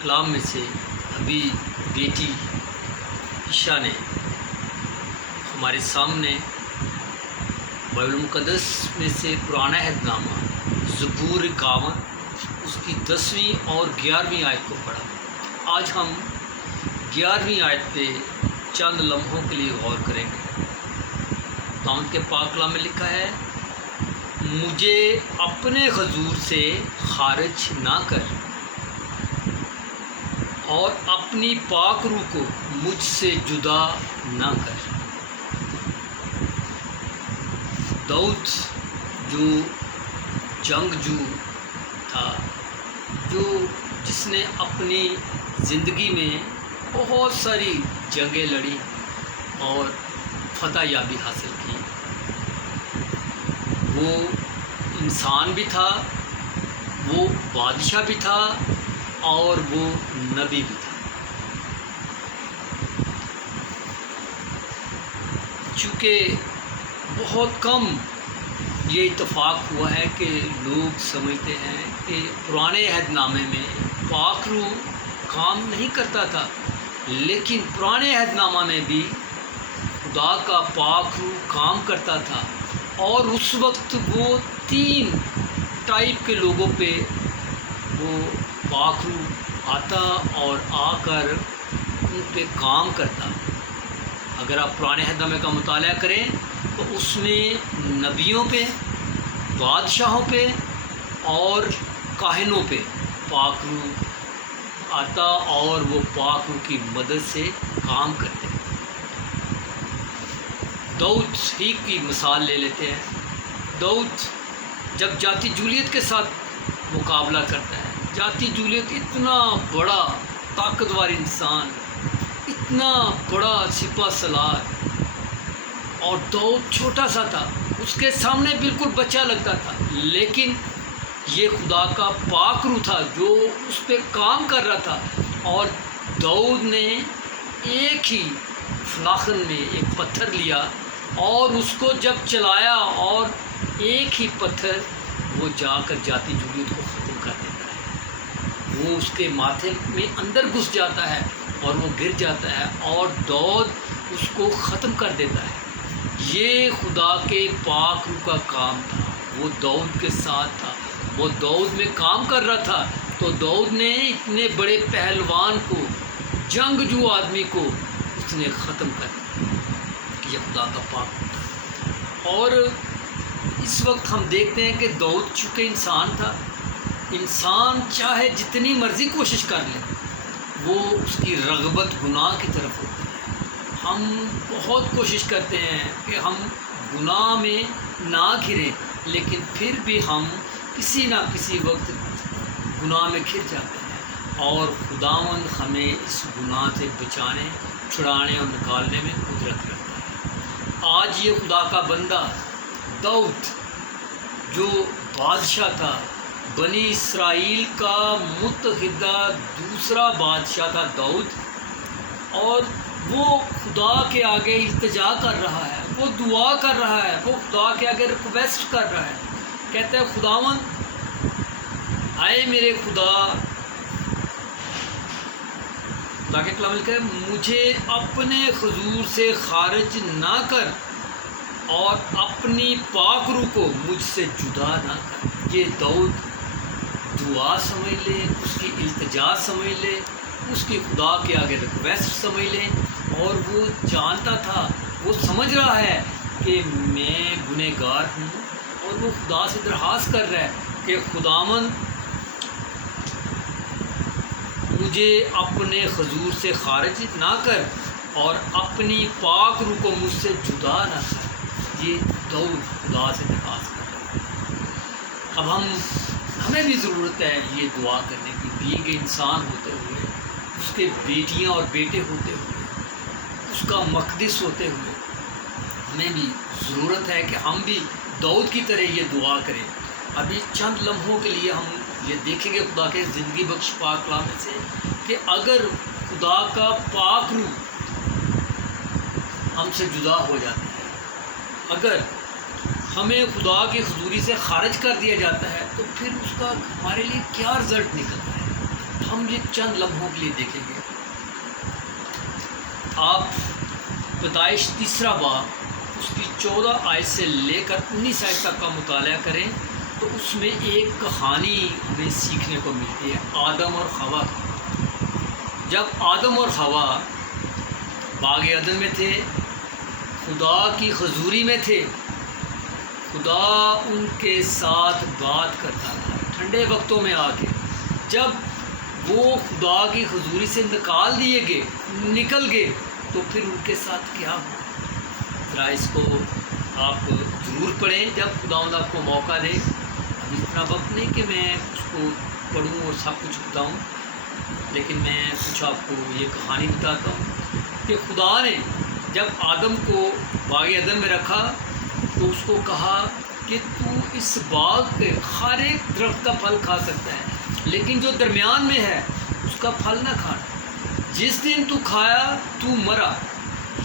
کلام میں سے ابھی بیٹی عشاء نے ہمارے سامنے بائبل مقدس میں سے پرانا عہد نامہ زبور 51 اس کی 10ویں اور 11ویں آیت کو پڑھا۔ آج ہم 11ویں آیت پہ چند لمحوں کے لیے غور کریں گے۔ خداوند کے پاک کلام میں لکھا ہے، مجھے اپنے حضور سے خارج نہ کر اور اپنی پاک روح کو مجھ سے جدا نہ کر۔ داؤد جو جنگجو تھا، جس نے اپنی زندگی میں بہت ساری جنگیں لڑی اور فتح یابی حاصل کی، وہ انسان بھی تھا، وہ بادشاہ بھی تھا اور وہ نبی بھی تھا۔ چونکہ بہت کم یہ اتفاق ہوا ہے کہ لوگ سمجھتے ہیں کہ پرانے عہد نامے میں پاک روح کام نہیں کرتا تھا، لیکن پرانے عہد نامہ میں بھی خدا کا پاک روح کام کرتا تھا، اور اس وقت وہ 3 ٹائپ کے لوگوں پہ وہ پاک روح آتا اور آ کر ان پہ کام کرتا۔ اگر آپ پرانے عہد نامے کا مطالعہ کریں تو اس میں نبیوں پہ، بادشاہوں پہ اور کاہنوں پہ پاک روح آتا اور وہ پاک روح کی مدد سے کام کرتے۔ داؤد ہی کی مثال لے لیتے ہیں۔ داؤد جب جاتی جولیت کے ساتھ مقابلہ کرتا ہے، جاتی جولیت اتنا بڑا طاقتور انسان، اتنا بڑا سپہ سالار، اور داؤد چھوٹا سا تھا، اس کے سامنے بالکل بچہ لگتا تھا، لیکن یہ خدا کا پاک روح تھا جو اس پہ کام کر رہا تھا، اور داؤد نے ایک ہی فلاخن میں ایک پتھر لیا اور اس کو جب چلایا، اور ایک ہی پتھر وہ جا کر جاتی جولیت کو ختم کر دیتا ہے۔ وہ اس کے ماتھے میں اندر گھس جاتا ہے اور وہ گر جاتا ہے، اور داؤد اس کو ختم کر دیتا ہے۔ یہ خدا کے پاک روح کا کام تھا، وہ داؤد کے ساتھ تھا، وہ داؤد میں کام کر رہا تھا، تو داؤد نے اتنے بڑے پہلوان کو، جنگجو آدمی کو اس نے ختم کر دیا۔ یہ خدا کا پاک روح تھا۔ اور اس وقت ہم دیکھتے ہیں کہ داؤد چونکہ انسان تھا، انسان چاہے جتنی مرضی کوشش کر لے، وہ اس کی رغبت گناہ کی طرف ہوتی ہے۔ ہم بہت کوشش کرتے ہیں کہ ہم گناہ میں نہ گریں، لیکن پھر بھی ہم کسی نہ کسی وقت گناہ میں گر جاتے ہیں، اور خداوند ہمیں اس گناہ سے بچانے، چھڑانے اور نکالنے میں قدرت رکھتا ہے۔ آج یہ خدا کا بندہ داؤد جو بادشاہ تھا، بنی اسرائیل کا متحدہ دوسرا بادشاہ تھا داؤد، اور وہ خدا کے آگے التجا کر رہا ہے، وہ دعا کر رہا ہے، وہ خدا کے آگے ریکویسٹ کر رہا ہے، کہتا ہے خداوند آئے میرے خدا کے کلام لکھا ہے، مجھے اپنے حضور سے خارج نہ کر اور اپنی پاک روح کو مجھ سے جدا نہ کر۔ یہ داؤد دعا سمجھ لے، اس کی التجا سمجھ لے، اس کی خدا کے آگے ریکویسٹ سمجھ لیں، اور وہ جانتا تھا، وہ سمجھ رہا ہے کہ میں گنہگار ہوں، اور وہ خدا سے درخواست کر رہا ہے کہ خداوند مجھے اپنے حضور سے خارج نہ کر اور اپنی پاک روح کو مجھ سے جدا نہ کر۔ یہ داؤد خدا سے درخواست کر رہا ہے۔ اب ہمیں بھی ضرورت ہے یہ دعا کرنے کی، بینگ انسان ہوتے ہوئے، اس کے بیٹیاں اور بیٹے ہوتے ہوئے، اس کا مقدس ہوتے ہوئے، ہمیں بھی ضرورت ہے کہ ہم بھی داؤد کی طرح یہ دعا کریں۔ ابھی چند لمحوں کے لیے ہم یہ دیکھیں گے خدا کے زندگی بخش پاک کلام میں سے کہ اگر خدا کا پاک روح ہم سے جدا ہو جاتا ہے، اگر ہمیں خدا کی حضوری سے خارج کر دیا جاتا ہے، تو پھر اس کا ہمارے لیے کیا رزلٹ نکلتا ہے؟ ہم یہ چند لمحوں کے لیے دیکھیں گے۔ آپ پیدائش 3 باب اس کی 14 آیت سے لے کر 19 آیت تک کا مطالعہ کریں تو اس میں ایک کہانی ہمیں سیکھنے کو ملتی ہے، آدم اور حوا۔ جب آدم اور حوا باغ عدن میں تھے، خدا کی حضوری میں تھے، خدا ان کے ساتھ بات کرتا تھا ٹھنڈے وقتوں میں آ کے۔ جب وہ خدا کی حضوری سے نکل گئے تو پھر ان کے ساتھ کیا ہوا؟ ذرا اس کو آپ ضرور پڑھیں جب خداوند آپ کو موقع دے۔ اب اتنا وقت نہیں کہ میں اس کو پڑھوں اور سب کچھ بتاؤں، لیکن میں کچھ آپ کو یہ کہانی بتاتا ہوں کہ خدا نے جب آدم کو باغ عدن میں رکھا تو اس کو کہا کہ تو اس باغ کے ہر ایک درخت کا پھل کھا سکتا ہے، لیکن جو درمیان میں ہے اس کا پھل نہ کھانا، جس دن تو کھایا تو مرا۔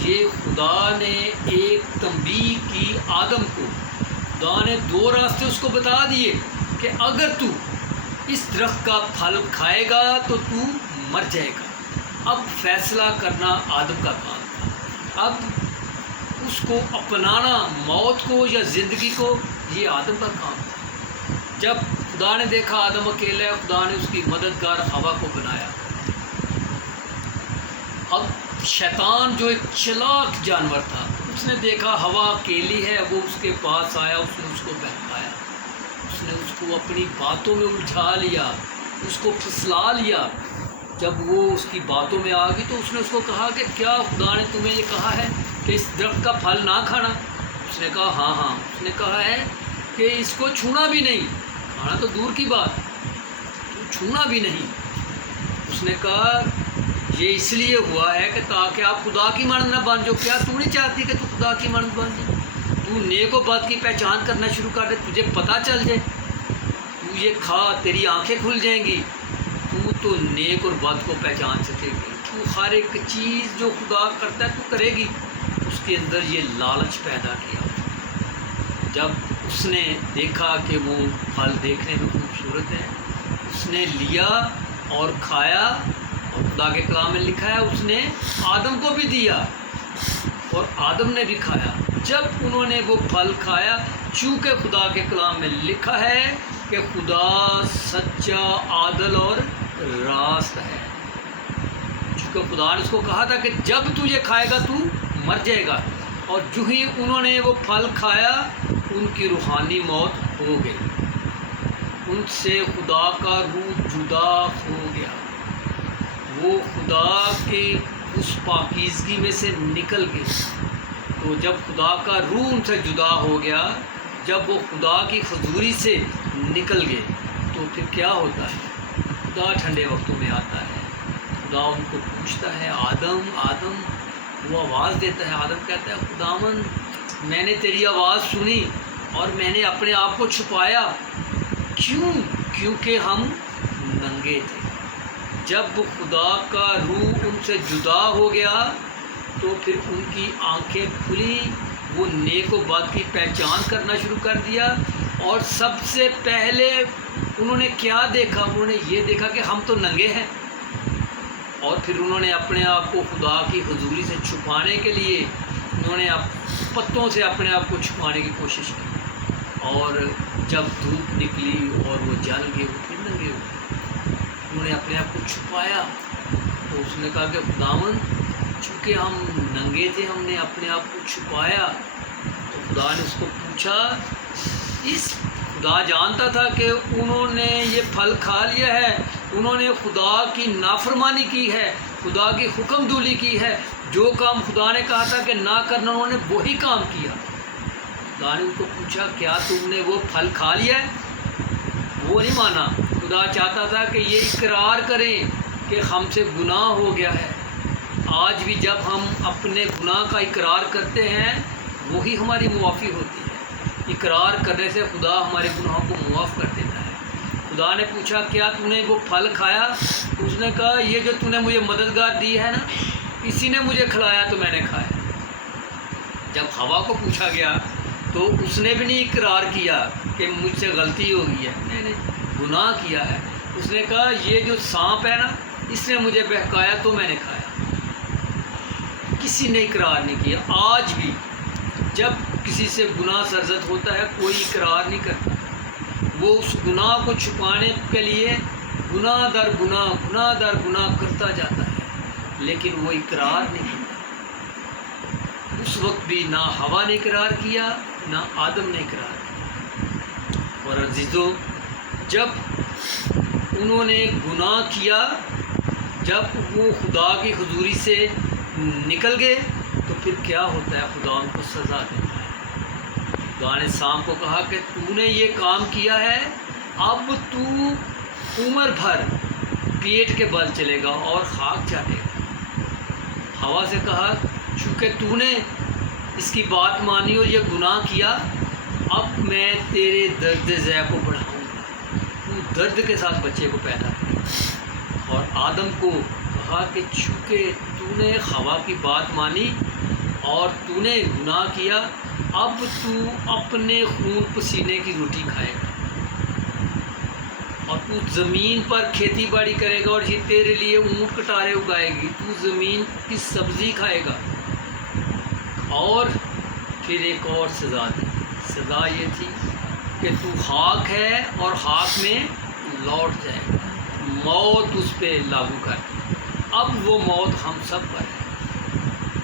یہ خدا نے ایک تنبیہ کی آدم کو، خدا نے 2 راستے اس کو بتا دیے کہ اگر تو اس درخت کا پھل کھائے گا تو تو مر جائے گا۔ اب فیصلہ کرنا آدم کا کام تھا، اب اس کو اپنانا موت کو یا زندگی کو، یہ آدم کا کام تھا۔ جب خدا نے دیکھا آدم اکیلا ہے، خدا نے اس کی مددگار حوا کو بنایا۔ اب شیطان جو ایک چلاک جانور تھا، اس نے دیکھا حوا اکیلی ہے، وہ اس کے پاس آیا، اس نے اس کو بہکایا، اس نے اس کو اپنی باتوں میں الجھا لیا، اس کو پھسلا لیا۔ جب وہ اس کی باتوں میں آ گئی تو اس نے اس کو کہا کہ کیا خدا نے تمہیں یہ کہا ہے کہ اس درخت کا پھل نہ کھانا؟ اس نے کہا ہاں۔ اس نے کہا ہے کہ اس کو چھونا بھی نہیں، کھانا تو دور کی بات، تو چھونا بھی نہیں۔ اس نے کہا یہ اس لیے ہوا ہے کہ تاکہ آپ خدا کی مانند نہ بن جاؤ۔ کیا تو نہیں چاہتی کہ تو خدا کی مانند بن جائے؟ تو نیک و بد کی پہچان کرنا شروع کر دے، تجھے پتہ چل جائے، تو یہ کھا تیری آنکھیں کھل جائیں گی، تو نیک اور بد کو پہچان سکے گی، تو ہر ایک چیز جو خدا کرتا ہے تو کرے گی۔ اس کے اندر یہ لالچ پیدا کیا۔ جب اس نے دیکھا کہ وہ پھل دیکھنے میں خوبصورت ہے، اس نے لیا اور کھایا، اور خدا کے کلام میں لکھا ہے اس نے آدم کو بھی دیا اور آدم نے بھی کھایا۔ جب انہوں نے وہ پھل کھایا، چونکہ خدا کے کلام میں لکھا ہے کہ خدا سچا، عادل اور راست ہے، چونکہ خدا نے اس کو کہا تھا کہ جب تو یہ کھائے گا تو مر جائے گا۔ اور جو ہی انہوں نے وہ پھل کھایا، ان کی روحانی موت ہو گئی، ان سے خدا کا روح جدا ہو گیا، وہ خدا کی اس پاکیزگی میں سے نکل گئے۔ تو جب خدا کا روح ان سے جدا ہو گیا، جب وہ خدا کی حضوری سے نکل گئے، تو پھر کیا ہوتا ہے؟ خدا ٹھنڈے وقتوں میں آتا ہے، خدا ان کو پوچھتا ہے آدم آدم، وہ آواز دیتا ہے، آدم کہتا ہے خداوند میں نے تیری آواز سنی اور میں نے اپنے آپ کو چھپایا، کیوں؟ کیونکہ ہم ننگے تھے۔ جب خدا کا روح ان سے جدا ہو گیا تو پھر ان کی آنکھیں کھلی، وہ نیک و بد کی پہچان کرنا شروع کر دیا۔ اور سب سے پہلے انہوں نے کیا دیکھا؟ انہوں نے یہ دیکھا کہ ہم تو ننگے ہیں، اور پھر انہوں نے اپنے آپ کو خدا کی حضوری سے چھپانے کے لیے انہوں نے پتوں سے اپنے آپ کو چھپانے کی کوشش کی، اور جب دھوپ نکلی اور وہ جل گئے، وہ پھر ننگے ہو گئے۔ انہوں نے اپنے آپ کو چھپایا، تو اس نے کہا کہ خداوند چونکہ ہم ننگے تھے، ہم نے اپنے آپ کو چھپایا۔ تو خدا نے اس کو پوچھا، خدا جانتا تھا کہ انہوں نے یہ پھل کھا لیا ہے، انہوں نے خدا کی نافرمانی کی ہے، خدا کی حکم دولی کی ہے، جو کام خدا نے کہا تھا کہ نہ کرنا انہوں نے وہی کام کیا۔ خدا نے ان کو پوچھا کیا تم نے وہ پھل کھا لیا ہے؟ وہ نہیں مانا۔ خدا چاہتا تھا کہ یہ اقرار کریں کہ ہم سے گناہ ہو گیا ہے۔ آج بھی جب ہم اپنے گناہ کا اقرار کرتے ہیں، وہی ہماری معافی ہوتی ہے۔ اقرار کرنے سے خدا ہمارے گناہوں کو معاف کر دیتا ہے۔ خدا نے پوچھا کیا تم نے وہ پھل کھایا؟ اس نے کہا یہ جو تم نے مجھے مددگار دی ہے نا، اسی نے مجھے کھلایا تو میں نے کھایا۔ جب حوا کو پوچھا گیا تو اس نے بھی نہیں اقرار کیا کہ مجھ سے غلطی ہو گئی ہے، میں نے گناہ کیا ہے۔ اس نے کہا یہ جو سانپ ہے نا اس نے مجھے بہکایا تو میں نے کھایا. کسی نے اقرار نہیں کیا. آج بھی جب کسی سے گناہ سرزد ہوتا ہے کوئی اقرار نہیں کرتا. وہ اس گناہ کو چھپانے کے لیے گناہ در گناہ کرتا جاتا ہے, لیکن وہ اقرار نہیں کرتا. اس وقت بھی نہ ہوا نے اقرار کیا نہ آدم نے اقرار کیا. اور عزیزو, جب انہوں نے گناہ کیا, جب وہ خدا کی حضوری سے نکل گئے تو پھر کیا ہوتا ہے؟ خدا ان کو سزا دیتا ہے. خدا نے سانپ کو کہا کہ تو نے یہ کام کیا ہے, اب تو عمر بھر پیٹ کے بل چلے گا اور خاک چاٹے گا. ہوا سے کہا چونکہ تو نے اس کی بات مانی اور یہ گناہ کیا, اب میں تیرے درد ذہ کو بڑھاؤں گا, تو درد کے ساتھ بچے کو پیدا کرے گا. اور آدم کو کہا کہ چونکہ تو نے ہوا کی بات مانی اور تو نے گناہ کیا, اب تو اپنے خون پسینے کی روٹی کھائے گا اور تو زمین پر کھیتی باڑی کرے گا اور یہ تیرے لیے اونٹ کٹارے اگائے گی, تو زمین کی سبزی کھائے گا. اور پھر ایک اور سزا دی. سزا یہ تھی کہ تو خاک ہے اور خاک میں لوٹ جائے گا. موت اس پہ لاگو کر. اب وہ موت ہم سب پر ہے.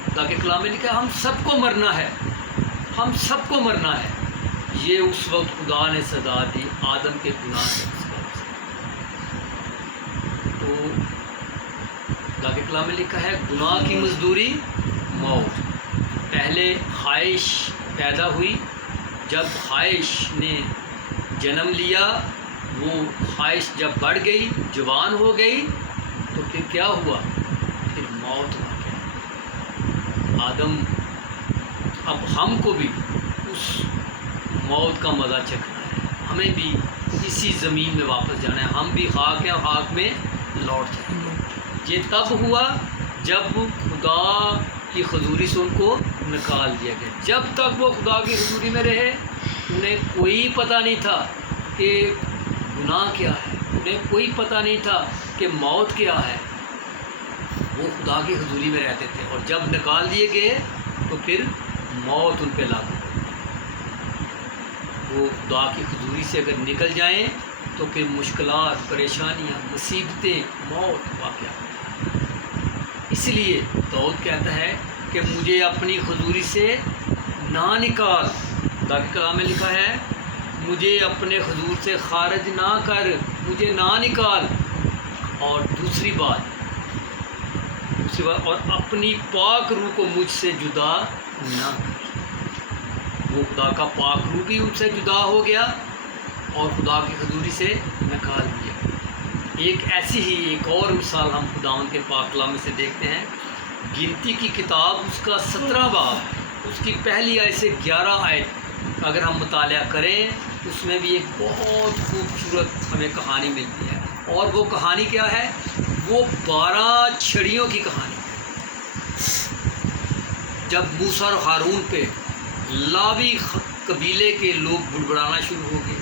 خدا کے کلام میں لکھا ہے ہم سب کو مرنا ہے, ہم سب کو مرنا ہے. یہ اس وقت خدا نے سزا دی آدم کے گناہ سے. تو خدا کے کلام میں لکھا ہے گناہ کی مزدوری موت. پہلے خواہش پیدا ہوئی, جب خواہش نے جنم لیا, وہ خواہش جب بڑھ گئی, جوان ہو گئی, تو پھر کیا ہوا؟ پھر موت ہو گیا. آدم, اب ہم کو بھی اس موت کا مزہ چکھنا ہے. ہمیں بھی اسی زمین میں واپس جانا ہے. ہم بھی خاک ہیں اور خاک میں لوٹ جائیں گے. یہ تب ہوا جب خدا کی حضوری سے ان کو نکال دیا گیا. جب تک وہ خدا کی حضوری میں رہے انہیں کوئی پتہ نہیں تھا کہ گناہ کیا ہے, انہیں کوئی پتہ نہیں تھا کہ موت کیا ہے. وہ خدا کی حضوری میں رہتے تھے, اور جب نکال دیے گئے تو پھر موت ان پہ لاگو ہو گئی. وہ خدا کی حضوری سے اگر نکل جائیں تو پھر مشکلات, پریشانیاں, مصیبتیں, موت واقع. اس لیے داؤد کہتا ہے کہ مجھے اپنی حضوری سے نہ نکال. خدا کے کلام میں لکھا ہے مجھے اپنے حضور سے خارج نہ کر, مجھے نہ نکال. اور دوسری بات اور اپنی پاک روح کو مجھ سے جدا نہ کر. وہ خدا کا پاک روح بھی ان سے جدا ہو گیا اور خدا کی حضوری سے نکال دیا. ایک ایسی ہی ایک اور مثال ہم خداوند کے پاک کلام میں سے دیکھتے ہیں. گنتی کی کتاب اس کا 17 باب, اس کی پہلی آیت سے 11 آیت اگر ہم مطالعہ کریں اس میں بھی ایک بہت خوبصورت ہمیں کہانی ملتی ہے. اور وہ کہانی کیا ہے؟ وہ 12 چھڑیوں کی کہانی. جب موسیٰ اور ہارون پہ لاوی قبیلے کے لوگ بڑبڑانا شروع ہو گئے,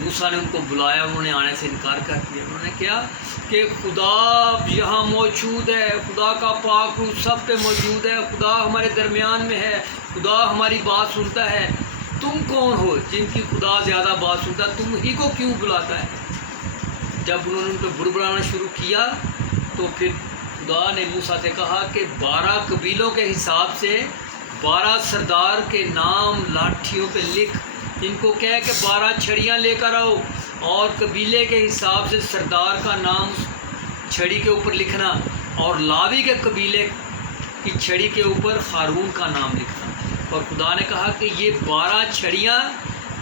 موسیٰ نے ان کو بلایا, انہوں نے آنے سے انکار کر دیا. انہوں نے کیا کہ خدا یہاں موجود ہے, خدا کا پاک روح سب پہ موجود ہے, خدا ہمارے درمیان میں ہے, خدا ہماری بات سنتا ہے. تم کون ہو جن کی خدا زیادہ بات سنتا ہے, تم ہی کو کیوں بلاتا ہے؟ جب انہوں نے ان پہ بڑبڑانا شروع کیا تو پھر خدا نے موسیٰ سے کہا کہ 12 قبیلوں کے حساب سے 12 سردار کے نام لاٹھیوں پہ لکھ, ان کو کہہ کہ 12 چھڑیاں لے کر آؤ اور قبیلے کے حساب سے سردار کا نام اس چھڑی کے اوپر لکھنا, اور لاوی کے قبیلے کی چھڑی کے اوپر ہارون کا نام لکھنا. اور خدا نے کہا کہ یہ 12 چھڑیاں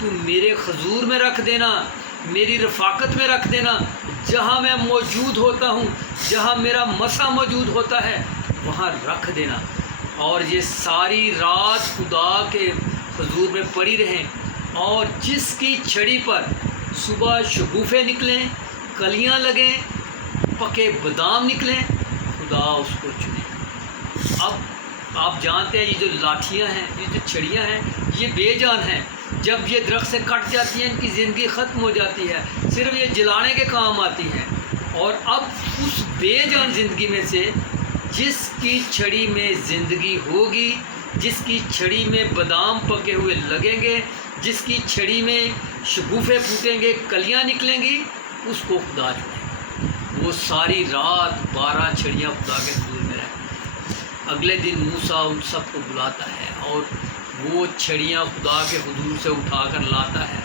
تو میرے حضور میں رکھ دینا, میری رفاقت میں رکھ دینا, جہاں میں موجود ہوتا ہوں, جہاں میرا مسا موجود ہوتا ہے وہاں رکھ دینا. اور یہ ساری رات خدا کے حضور میں پڑی رہیں, اور جس کی چھڑی پر صبح شگوفے نکلیں, کلیاں لگیں, پکے بادام نکلیں, خدا اس کو چنے. اب آپ جانتے ہیں یہ جو لاٹھیاں ہیں, یہ جو چھڑیاں ہیں, یہ بے جان ہیں, جب یہ درخت سے کٹ جاتی ہیں ان کی زندگی ختم ہو جاتی ہے، صرف یہ جلانے کے کام آتی ہیں۔ اور اب اس بے جان زندگی میں سے جس کی چھڑی میں زندگی ہوگی، جس کی چھڑی میں بادام پکے ہوئے لگیں گے، جس کی چھڑی میں شگوفے پھوٹیں گے، کلیاں نکلیں گی، اس کو خدا چنے گا۔ وہ ساری رات 12 چھڑیاں خدا کے حضور میں رہیں گی۔ اگلے دن موسیٰ ان سب کو بلاتا ہے اور وہ چھڑیاں خدا کے حضور سے اٹھا کر لاتا ہے۔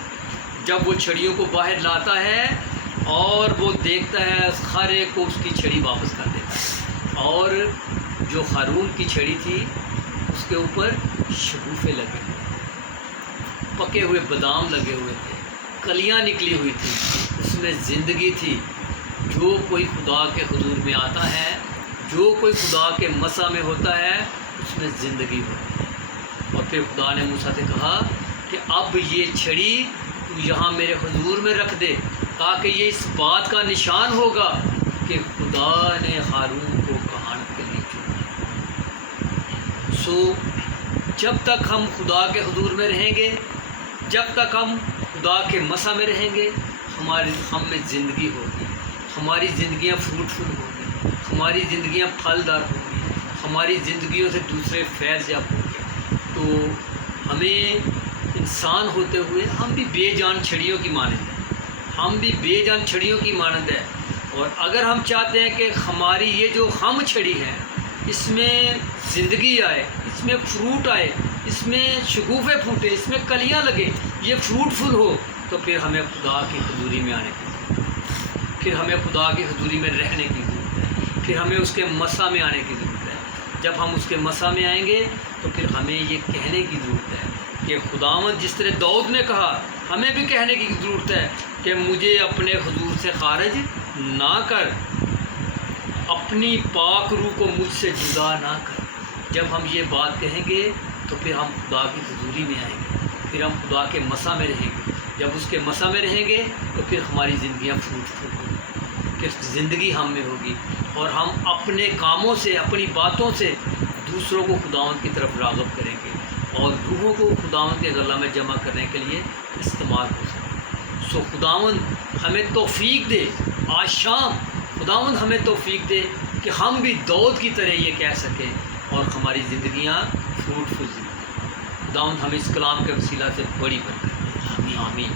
جب وہ چھڑیوں کو باہر لاتا ہے اور وہ دیکھتا ہے، ہر ایک کو اس کی چھڑی واپس کر دیتا ہے، اور جو ہارون کی چھڑی تھی اس کے اوپر شگوفے لگے ہوئے تھے، پکے ہوئے بادام لگے ہوئے تھے، کلیاں نکلی ہوئی تھی، اس میں زندگی تھی۔ جو کوئی خدا کے حضور میں آتا ہے، جو کوئی خدا کے مسا میں ہوتا ہے، اس میں زندگی ہوتی ہے۔ اور پھر خدا نے موسیٰ سے کہا کہ اب یہ چھڑی تو یہاں میرے حضور میں رکھ دے، تاکہ یہ اس بات کا نشان ہوگا کہ خدا نے ہارون کو کہانت کے لیے چنا۔ جب تک ہم خدا کے حضور میں رہیں گے، جب تک ہم خدا کے مسا میں رہیں گے، ہم میں زندگی ہوگی، ہماری زندگیاں فروٹفل ہوگی، ہماری زندگیاں پھلدار ہوگی، ہماری زندگیوں سے دوسرے فیض یاب ہوں گے۔ تو ہمیں انسان ہوتے ہوئے ہم بھی بے جان چھڑیوں کی مانند ہیں، ہم بھی بے جان چھڑیوں کی مانند ہیں۔ اور اگر ہم چاہتے ہیں کہ ہماری یہ جو ہم چھڑی ہے اس میں زندگی آئے، اس میں فروٹ آئے، اس میں شگوفے پھوٹے، اس میں کلیاں لگیں، یہ فروٹفل ہو، تو پھر ہمیں خدا کی حضوری میں آنے کی ضرورت ہے، پھر ہمیں خدا کی حضوری میں رہنے کی ضرورت ہے، پھر ہمیں اس کے مسا میں آنے کی ضرورت ہے۔ جب ہم اس کے مسا میں آئیں گے تو پھر ہمیں یہ کہنے کی ضرورت ہے کہ خداوند جس طرح داؤد نے کہا، ہمیں بھی کہنے کی ضرورت ہے کہ مجھے اپنے حضور سے خارج نہ کر، اپنی پاک روح کو مجھ سے جدا نہ کر۔ جب ہم یہ بات کہیں گے تو پھر ہم خدا کی حضوری میں آئیں گے، پھر ہم خدا کے مسا میں رہیں گے۔ جب اس کے مسا میں رہیں گے تو پھر ہماری زندگیاں فروٹفل ہوں گی، پھر زندگی ہم میں ہوگی، اور ہم اپنے کاموں سے، اپنی باتوں سے دوسروں کو خداوند کی طرف راغب کریں گے، اور روحوں کو خداوند کے غلہ میں جمع کرنے کے لیے استعمال ہو سکیں۔ خداوند ہمیں توفیق دے، آج شام خداوند ہمیں توفیق دے کہ ہم بھی داؤد کی طرح یہ کہہ سکیں اور ہماری زندگیاں فروٹفل زندگی۔ خداوند ہمیں اس کلام کے وسیلہ سے بڑی برکت دے، آمین۔